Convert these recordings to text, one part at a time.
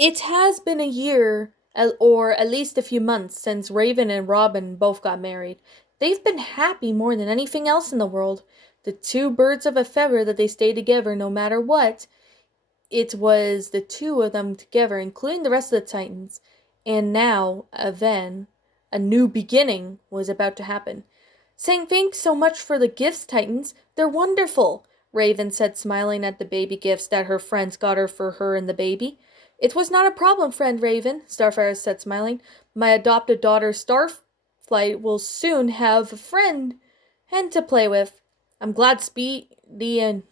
It has been a year, or at least a few months, since Raven and Robin both got married. They've been happy more than anything else in the world. The two birds of a feather that they stay together no matter what. It was the two of them together, including the rest of the Titans. And now, a new beginning was about to happen. Saying thanks so much for the gifts, Titans. They're wonderful, Raven said, smiling at the baby gifts that her friends got her for her and the baby. It was not a problem, friend Raven, Starfire said, smiling. My adopted daughter Starflight will soon have a friend and to play with. I'm glad Speedy and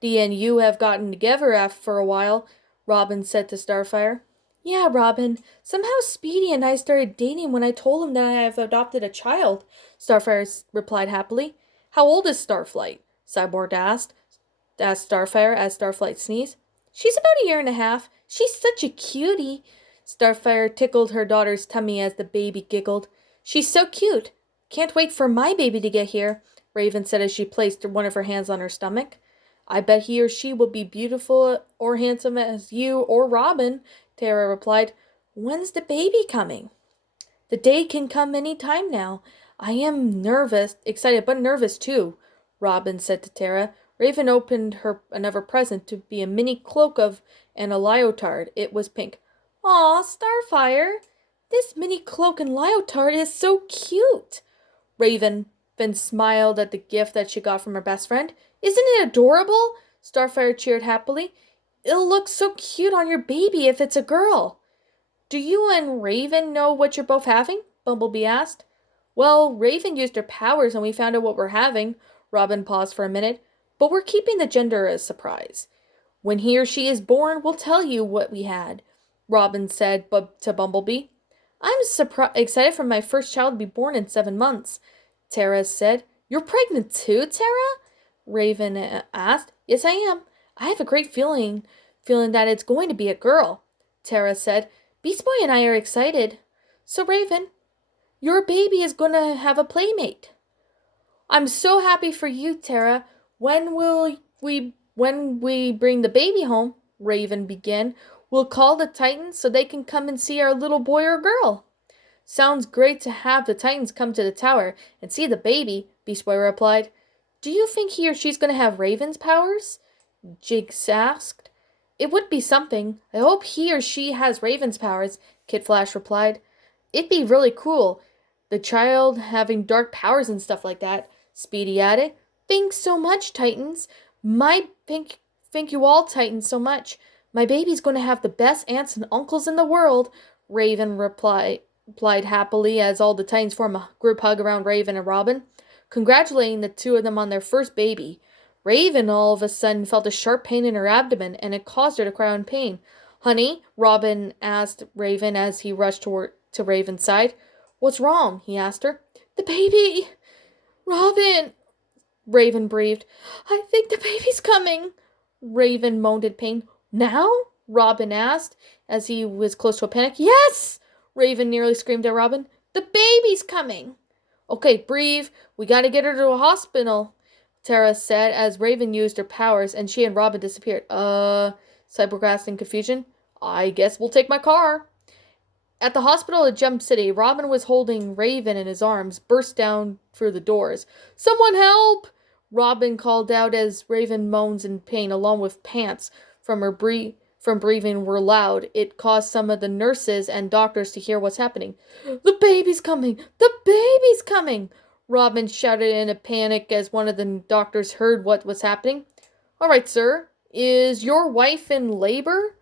Dee and you have gotten together for a while, Robin said to Starfire. Yeah, Robin. Somehow Speedy and I started dating when I told him that I have adopted a child, Starfire replied happily. How old is Starflight? Cyborg asked Starfire as Starflight sneezed. She's about a year and a half. She's such a cutie. Starfire tickled her daughter's tummy as the baby giggled. She's so cute. Can't wait for my baby to get here, Raven said as she placed one of her hands on her stomach. I bet he or she will be beautiful or handsome as you or Robin, Tara replied. When's the baby coming? The day can come any time now. I am excited, but nervous too, Robin said to Tara. Raven opened her another present to be a mini cloak of and a leotard. It was pink. Aw, Starfire, this mini cloak and leotard is so cute. Raven then smiled at the gift that she got from her best friend. Isn't it adorable? Starfire cheered happily. It'll look so cute on your baby if it's a girl. Do you and Raven know what you're both having? Bumblebee asked. Well, Raven used her powers and we found out what we're having. Robin paused for a minute. But we're keeping the gender a surprise. When he or she is born, we'll tell you what we had, Robin said to Bumblebee. I'm excited for my first child to be born in 7 months, Tara said. You're pregnant too, Tara? Raven asked. Yes, I am. I have a great feeling that it's going to be a girl, Tara said. Beast Boy and I are excited. So, Raven, your baby is going to have a playmate. I'm so happy for you, Tara. When we bring the baby home, Raven began, we'll call the Titans so they can come and see our little boy or girl. Sounds great to have the Titans come to the tower and see the baby, Beast Boy replied. Do you think he or she's going to have Raven's powers? Jigs asked. It would be something. I hope he or she has Raven's powers, Kid Flash replied. It'd be really cool. The child having dark powers and stuff like that, Speedy added. Thanks so much, Titans. Thank you all, Titans, so much. My baby's going to have the best aunts and uncles in the world, Raven replied happily as all the Titans formed a group hug around Raven and Robin, congratulating the two of them on their first baby. Raven all of a sudden felt a sharp pain in her abdomen, and it caused her to cry in pain. Honey, Robin asked Raven as he rushed to Raven's side. What's wrong? He asked her. The baby! Robin! Raven breathed. I think the baby's coming. Raven moaned in pain. Now? Robin asked as he was close to a panic. Yes! Raven nearly screamed at Robin. The baby's coming. Okay, breathe. We gotta get her to a hospital, Tara said as Raven used her powers and she and Robin disappeared. Cyborg asked in confusion. I guess we'll take my car. At the hospital at Jump City, Robin was holding Raven in his arms, burst down through the doors. Someone help! Robin called out as Raven moans in pain, along with pants from breathing were loud. It caused some of the nurses and doctors to hear what's happening. The baby's coming! The baby's coming! Robin shouted in a panic as one of the doctors heard what was happening. All right, sir. Is your wife in labor?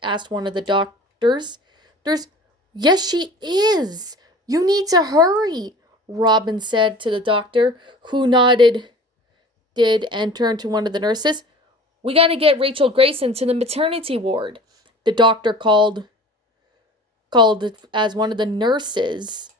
Asked one of the doctors. Yes, she is. You need to hurry, Robin said to the doctor, who nodded and turned to one of the nurses. We gotta get Rachel Grayson to the maternity ward. The doctor called as one of the nurses.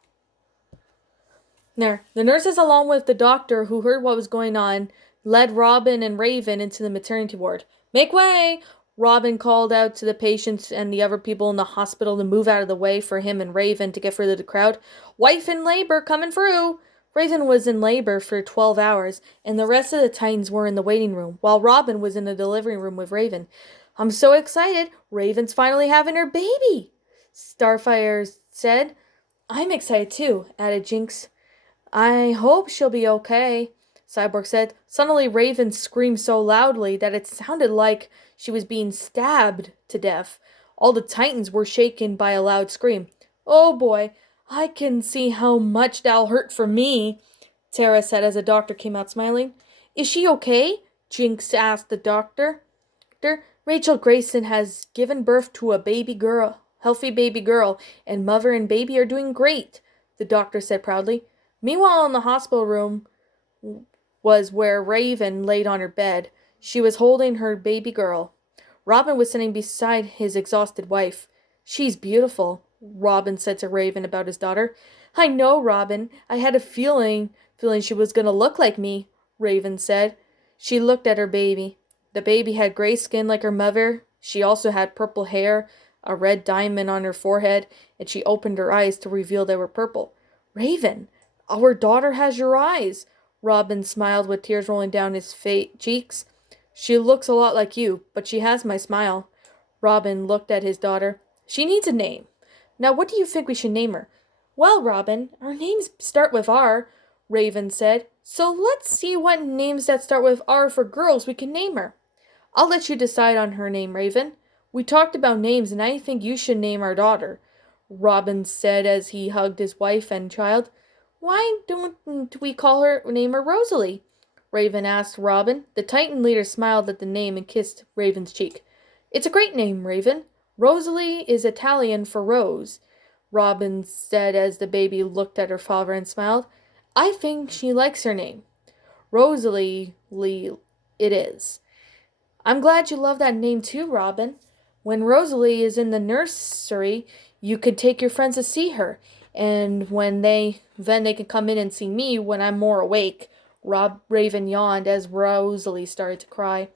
There, the nurses, along with the doctor who heard what was going on, led Robin and Raven into the maternity ward. Make way! Robin called out to the patients and the other people in the hospital to move out of the way for him and Raven to get through the crowd. Wife in labor coming through! Raven was in labor for 12 hours, and the rest of the Titans were in the waiting room, while Robin was in the delivery room with Raven. I'm so excited! Raven's finally having her baby! Starfire said. I'm excited too, added Jinx. I hope she'll be okay, Cyborg said. Suddenly, Raven screamed so loudly that it sounded like she was being stabbed to death. All the Titans were shaken by a loud scream. Oh boy, I can see how much that'll hurt for me, Tara said as the doctor came out smiling. Is she okay? Jinx asked the doctor. Rachel Grayson has given birth to a baby girl, healthy baby girl, and mother and baby are doing great, the doctor said proudly. Meanwhile, in the hospital room was where Raven laid on her bed. She was holding her baby girl. Robin was sitting beside his exhausted wife. She's beautiful, Robin said to Raven about his daughter. I know, Robin. I had a feeling she was going to look like me, Raven said. She looked at her baby. The baby had gray skin like her mother. She also had purple hair, a red diamond on her forehead, and she opened her eyes to reveal they were purple. Raven, our daughter has your eyes. Robin smiled with tears rolling down his cheeks. She looks a lot like you, but she has my smile. Robin looked at his daughter. She needs a name. Now what do you think we should name her? Well, Robin, our names start with R, Raven said. So let's see what names that start with R for girls we can name her. I'll let you decide on her name, Raven. We talked about names, and I think you should name our daughter, Robin said as he hugged his wife and child. Why don't we name her Rosalie? Raven asked Robin. The Titan leader smiled at the name and kissed Raven's cheek. It's a great name, Raven. Rosalie is Italian for rose, Robin said as the baby looked at her father and smiled. I think she likes her name. Rosalie it is. I'm glad you love that name too, Robin. When Rosalie is in the nursery, you could take your friends to see her, and then they can come in and see me when I'm more awake. Raven yawned as Rosalie started to cry.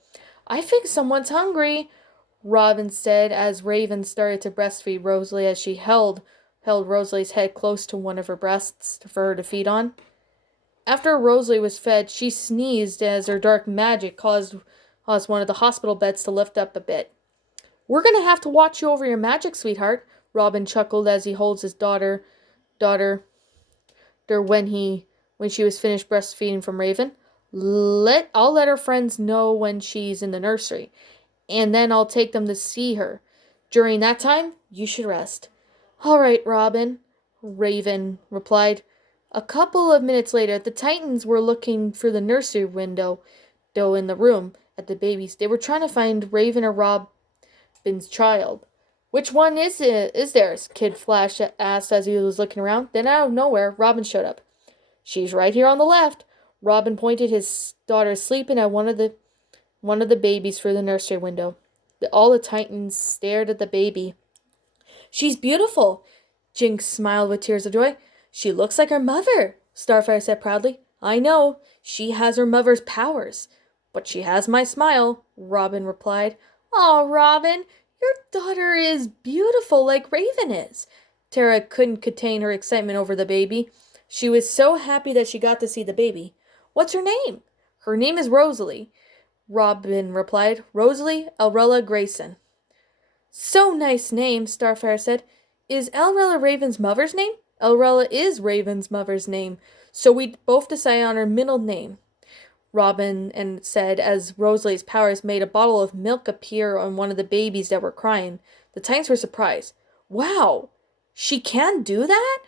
I think someone's hungry, Robin said as Raven started to breastfeed Rosalie as she held Rosalie's head close to one of her breasts for her to feed on. After Rosalie was fed, she sneezed as her dark magic caused one of the hospital beds to lift up a bit. We're going to have to watch you over your magic, sweetheart, Robin chuckled as he holds his daughter when she was finished breastfeeding from Raven. I'll let her friends know when she's in the nursery, and then I'll take them to see her. During that time, you should rest. All right, Robin, Raven replied. A couple of minutes later, the Titans were looking through the nursery window in the room at the babies. They were trying to find Raven or Robin's child. Which one is theirs? Kid Flash asked as he was looking around. Then out of nowhere, Robin showed up. She's right here on the left. Robin pointed his daughter sleeping at one of the babies through the nursery window. All the Titans stared at the baby. She's beautiful. Jinx smiled with tears of joy. She looks like her mother, Starfire said proudly. I know. She has her mother's powers. But she has my smile, Robin replied. Oh, Robin, your daughter is beautiful like Raven is. Tara couldn't contain her excitement over the baby. She was so happy that she got to see the baby. What's her name? Her name is Rosalie, Robin replied. Rosalie Elrella Grayson. So nice name, Starfire said. Is Elrella Raven's mother's name? Elrella is Raven's mother's name, so we both decide on her middle name, Robin said as Rosalie's powers made a bottle of milk appear on one of the babies that were crying. The Titans were surprised. Wow, she can do that?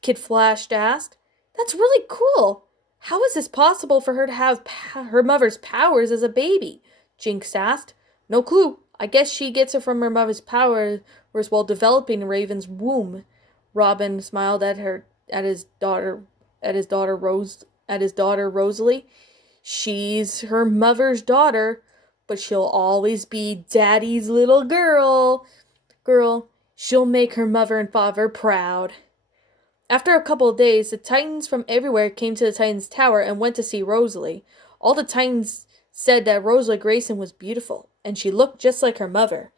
Kid Flash asked. That's really cool. How is this possible for her to have her mother's powers as a baby? Jinx asked. No clue. I guess she gets it from her mother's powers while developing Raven's womb. Robin smiled at his daughter Rosalie. She's her mother's daughter, but she'll always be Daddy's little girl. She'll make her mother and father proud. After a couple of days, the Titans from everywhere came to the Titans Tower and went to see Rosalie. All the Titans said that Rosalie Grayson was beautiful, and she looked just like her mother.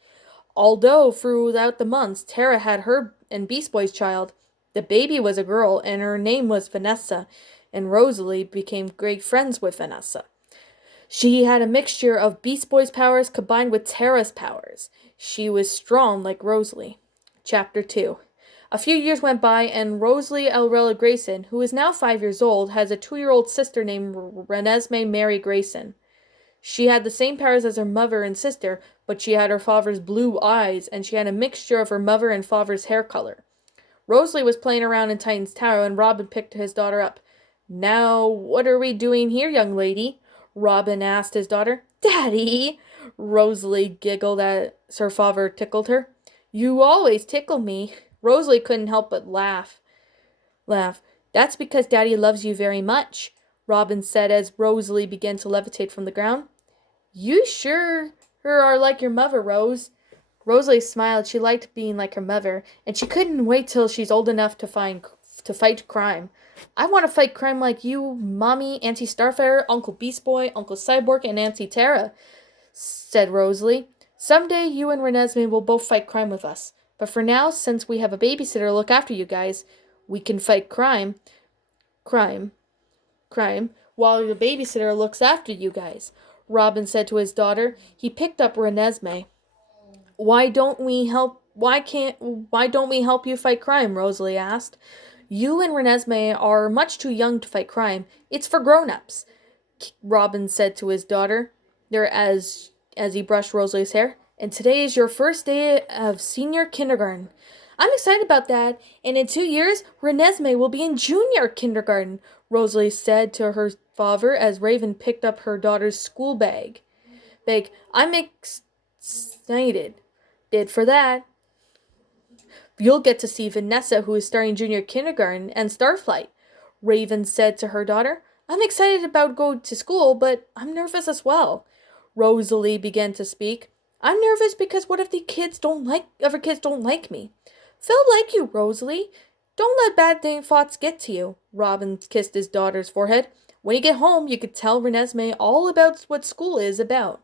Although throughout the months, Tara had her and Beast Boy's child. The baby was a girl, and her name was Vanessa, and Rosalie became great friends with Vanessa. She had a mixture of Beast Boy's powers combined with Terra's powers. She was strong like Rosalie. Chapter 2. A few years went by, and Rosalie Elrella Grayson, who is now 5 years old, has a 2-year-old sister named Renesmee Mary Grayson. She had the same powers as her mother and sister, but she had her father's blue eyes, and she had a mixture of her mother and father's hair color. Rosalie was playing around in Titan's Tower, and Robin picked his daughter up. "Now, what are we doing here, young lady?" Robin asked his daughter. "Daddy!" Rosalie giggled as her father tickled her. "You always tickle me." Rosalie couldn't help but laugh. "That's because Daddy loves you very much," Robin said as Rosalie began to levitate from the ground. "You sure are like your mother, Rose." Rosalie smiled. She liked being like her mother, and she couldn't wait till she's old enough to fight crime. "I want to fight crime like you, Mommy, Auntie Starfire, Uncle Beast Boy, Uncle Cyborg, and Auntie Terra," said Rosalie. "Someday you and Renesmee will both fight crime with us. But for now, since we have a babysitter to look after you guys, we can fight crime, while the babysitter looks after you guys," Robin said to his daughter. He picked up Renesmee. Why don't we help you fight crime?" Rosalie asked. "You and Renesmee are much too young to fight crime. It's for grown-ups," Robin said to his daughter there as he brushed Rosalie's hair. "And today is your first day of senior kindergarten." "I'm excited about that. And in 2 years, Renesmee will be in junior kindergarten," Rosalie said to her father as Raven picked up her daughter's school bag. "I'm excited for that. You'll get to see Vanessa, who is starting junior kindergarten, and Starflight," Raven said to her daughter. "I'm excited about going to school, but I'm nervous as well." Rosalie began to speak. "I'm nervous because what if other kids don't like me?" "They'll like you, Rosalie. Don't let bad thoughts get to you." Robin kissed his daughter's forehead. "When you get home, you could tell Renesmee all about what school is about."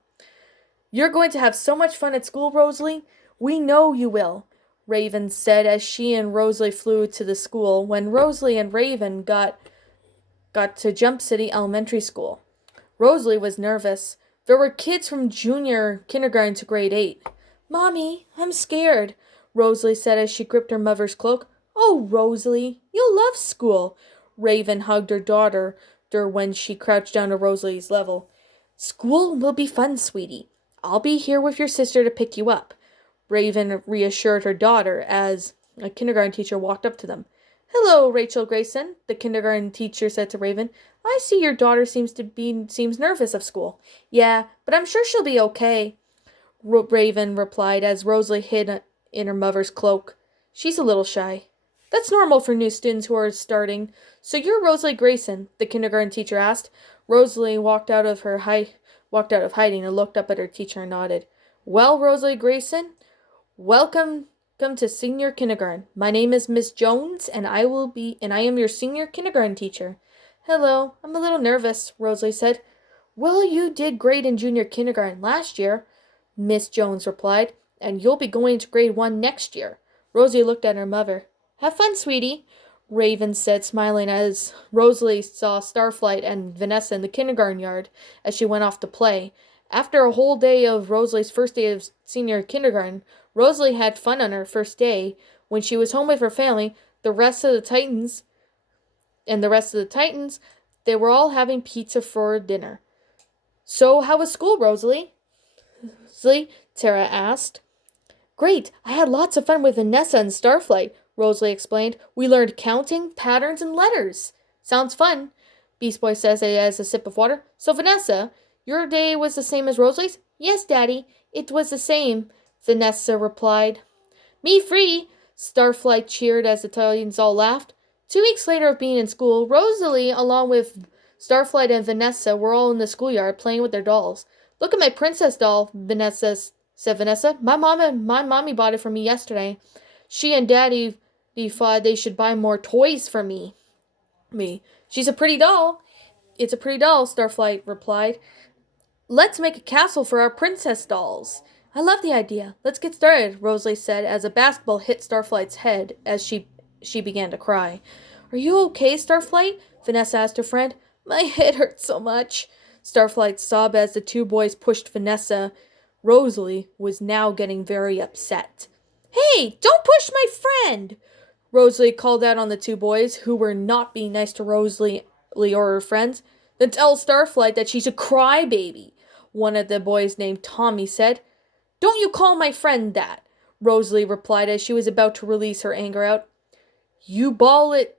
"You're going to have so much fun at school, Rosalie. We know you will," Raven said as she and Rosalie flew to the school. When Rosalie and Raven got to Jump City Elementary School, Rosalie was nervous. There were kids from junior kindergarten to grade 8. "Mommy, I'm scared," Rosalie said as she gripped her mother's cloak. "Oh, Rosalie, you'll love school." Raven hugged her daughter when she crouched down to Rosalie's level. "School will be fun, sweetie. I'll be here with your sister to pick you up," Raven reassured her daughter as a kindergarten teacher walked up to them. "Hello, Rachel Grayson," the kindergarten teacher said to Raven. "I see your daughter seems nervous of school." "Yeah, but I'm sure she'll be okay," Raven replied as Rosalie hid in her mother's cloak. "She's a little shy." "That's normal for new students who are starting. So you're Rosalie Grayson?" the kindergarten teacher asked. Rosalie walked out of hiding and looked up at her teacher and nodded. "Well, Rosalie Grayson, welcome to senior kindergarten. My name is Miss Jones, and I am your senior kindergarten teacher." "Hello, I'm a little nervous," Rosalie said. "Well, you did great in junior kindergarten last year," Miss Jones replied, "and you'll be going to grade 1 next year." Rosalie looked at her mother. "Have fun, sweetie," Raven said, smiling as Rosalie saw Starflight and Vanessa in the kindergarten yard as she went off to play. After a whole day of Rosalie's first day of senior kindergarten, Rosalie had fun on her first day. When she was home with her family, the rest of the Titans, they were all having pizza for dinner. "So, how was school, Rosalie?" Tara asked. "Great. I had lots of fun with Vanessa and Starflight," Rosalie explained. "We learned counting, patterns, and letters." "Sounds fun," Beast Boy says as a sip of water. "So, Vanessa, your day was the same as Rosalie's?" "Yes, Daddy, it was the same," Vanessa replied. "Me free!" Starflight cheered as the Titans all laughed. 2 weeks later of being in school, Rosalie, along with Starflight and Vanessa, were all in the schoolyard playing with their dolls. "Look at my princess doll," said Vanessa. My mommy bought it for me yesterday. She and Daddy thought they should buy more toys for me. "She's a pretty doll." "It's a pretty doll," Starflight replied. "Let's make a castle for our princess dolls." "I love the idea. Let's get started," Rosalie said as a basketball hit Starflight's head as she began to cry. "Are you okay, Starflight?" Vanessa asked her friend. My head hurts so much. Starflight sobbed as the two boys pushed Vanessa. Rosalie was now getting very upset. Hey, don't push my friend! Rosalie called out on the two boys, who were not being nice to Rosalie or her friends. Then tell Starflight that she's a crybaby, one of the boys named Tommy said. Don't you call my friend that, Rosalie replied as she was about to release her anger out. You ball it,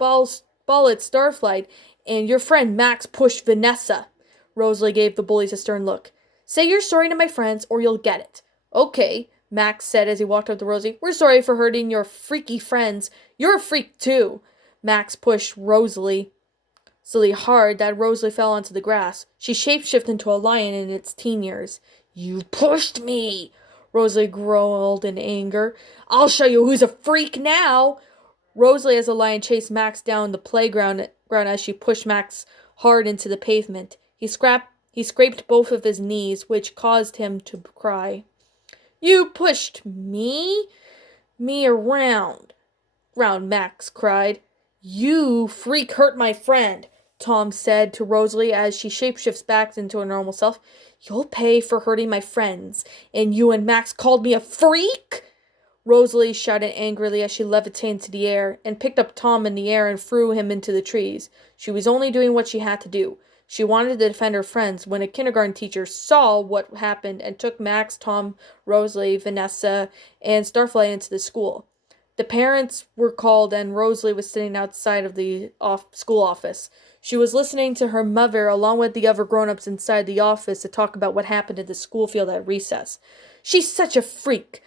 Starflight, and your friend Max pushed Vanessa. Rosalie gave the bullies a stern look. Say you're sorry to my friends or you'll get it. Okay, Max said as he walked up to Rosalie. We're sorry for hurting your freaky friends. You're a freak too. Max pushed Rosalie so hard that Rosalie fell onto the grass. She shapeshifted into a lion in its teen years. You pushed me, Rosalie growled in anger. I'll show you who's a freak now. Rosalie as a lion chased Max down the playground as she pushed Max hard into the pavement. He scraped both of his knees, which caused him to cry. You pushed me? Me around, Max cried. You freak hurt my friend, Tom said to Rosalie as she shapeshifts back into her normal self. You'll pay for hurting my friends, and you and Max called me a freak? Rosalie shouted angrily as she levitated into the air and picked up Tom in the air and threw him into the trees. She was only doing what she had to do. She wanted to defend her friends when a kindergarten teacher saw what happened and took Max, Tom, Rosalie, Vanessa, and Starflight into the school. The parents were called and Rosalie was sitting outside of the school office. She was listening to her mother along with the other grown-ups inside the office to talk about what happened at the school field at recess. She's such a freak,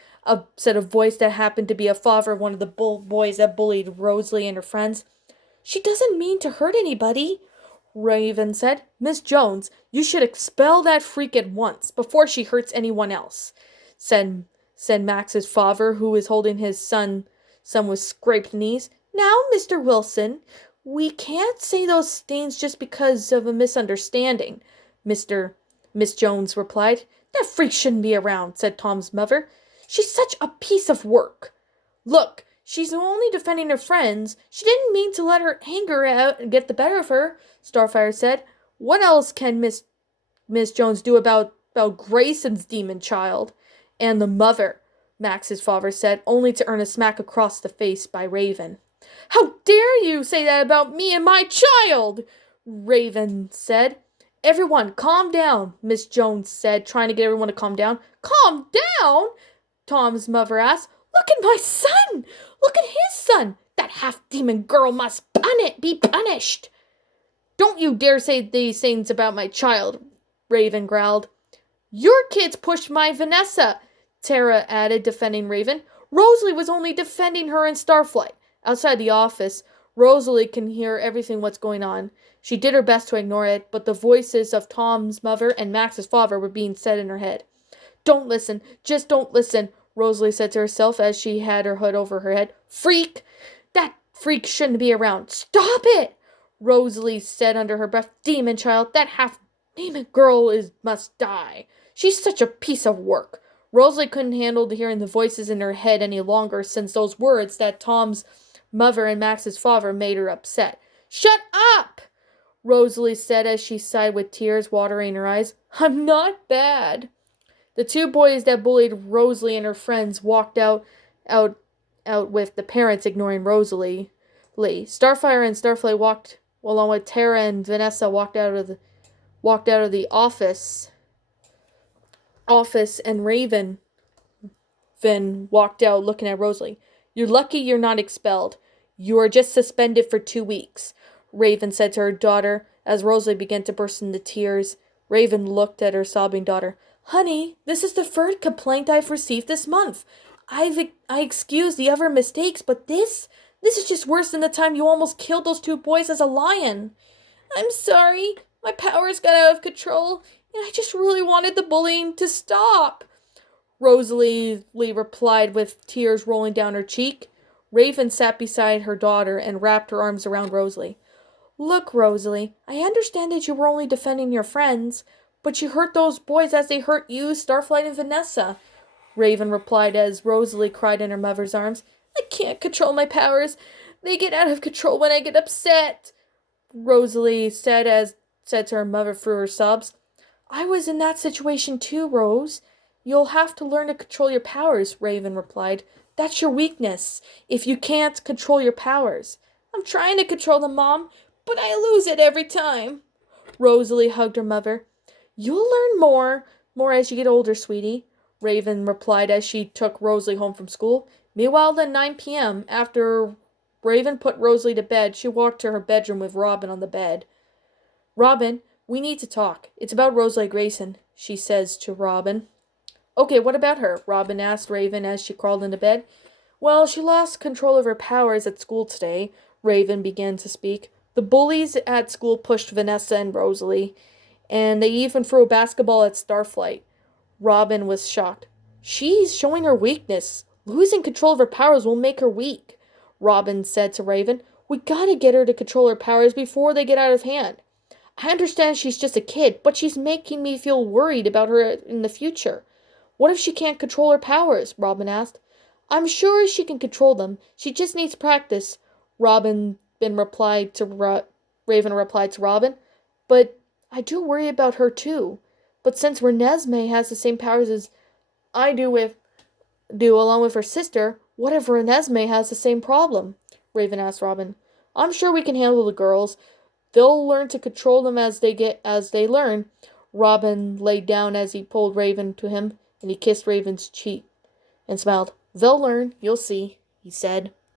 said a voice that happened to be a father of one of the boys that bullied Rosalie and her friends. She doesn't mean to hurt anybody, Raven said. Miss Jones, you should expel that freak at once, before she hurts anyone else, said Max's father, who was holding his son with scraped knees. Now, Mr. Wilson, we can't say those things just because of a misunderstanding, Miss Jones replied. That freak shouldn't be around, said Tom's mother. She's such a piece of work. Look, she's only defending her friends. She didn't mean to let her anger out and get the better of her, Starfire said. What else can Miss Jones do about Grayson's demon child? And the mother, Max's father said, only to earn a smack across the face by Raven. How dare you say that about me and my child? Raven said. Everyone, calm down, Miss Jones said, trying to get everyone to calm down. Calm down? Tom's mother asked. Look at my son! Look at his son! That half-demon girl must be punished! Don't you dare say these things about my child, Raven growled. Your kids pushed my Vanessa, Tara added, defending Raven. Rosalie was only defending her in Starflight. Outside the office, Rosalie can hear everything what's going on. She did her best to ignore it, but the voices of Tom's mother and Max's father were being said in her head. Don't listen, just don't listen, Rosalie said to herself as she had her hood over her head. Freak! That freak shouldn't be around. Stop it! Rosalie said under her breath. Demon child, that half-demon girl must die. She's such a piece of work. Rosalie couldn't handle hearing the voices in her head any longer since those words that Tom's mother and Max's father made her upset. Shut up! Rosalie said as she sighed with tears watering her eyes. I'm not bad. The two boys that bullied Rosalie and her friends walked out with the parents ignoring Rosalie. Starfire and Starflight walked along with Tara and Vanessa walked out of the office and Raven walked out looking at Rosalie. You're lucky you're not expelled. You are just suspended for 2 weeks, Raven said to her daughter as Rosalie began to burst into tears. Raven looked at her sobbing daughter. Honey, this is the third complaint I've received this month. I excuse the other mistakes, but this is just worse than the time you almost killed those two boys as a lion. I'm sorry. My powers got out of control, and I just really wanted the bullying to stop, Rosalie replied with tears rolling down her cheek. Raven sat beside her daughter and wrapped her arms around Rosalie. Look, Rosalie, I understand that you were only defending your friends, but you hurt those boys as they hurt you, Starflight and Vanessa, Raven replied as Rosalie cried in her mother's arms. I can't control my powers. They get out of control when I get upset. Rosalie said to her mother through her sobs. I was in that situation too, Rose. You'll have to learn to control your powers, Raven replied. That's your weakness, if you can't control your powers. I'm trying to control them, Mom, but I lose it every time. Rosalie hugged her mother. You'll learn more as you get older, sweetie, Raven replied as she took Rosalie home from school. Meanwhile, at 9 p.m., after Raven put Rosalie to bed, she walked to her bedroom with Robin on the bed. Robin, we need to talk. It's about Rosalie Grayson, she says to Robin. Okay, what about her? Robin asked Raven as she crawled into bed. Well, she lost control of her powers at school today, Raven began to speak. The bullies at school pushed Vanessa and Rosalie, and they even threw a basketball at Starflight. Robin was shocked. She's showing her weakness. Losing control of her powers will make her weak, Robin said to Raven. We gotta get her to control her powers before they get out of hand. I understand she's just a kid, but she's making me feel worried about her in the future. What if she can't control her powers? Robin asked. I'm sure she can control them. She just needs practice, Raven replied to Robin. But I do worry about her too. But since Renesmee has the same powers as I do along with her sister, what if Renesmee has the same problem? Raven asked Robin. I'm sure we can handle the girls. They'll learn to control them as they learn. Robin laid down as he pulled Raven to him, and he kissed Raven's cheek and smiled. They'll learn, you'll see, he said.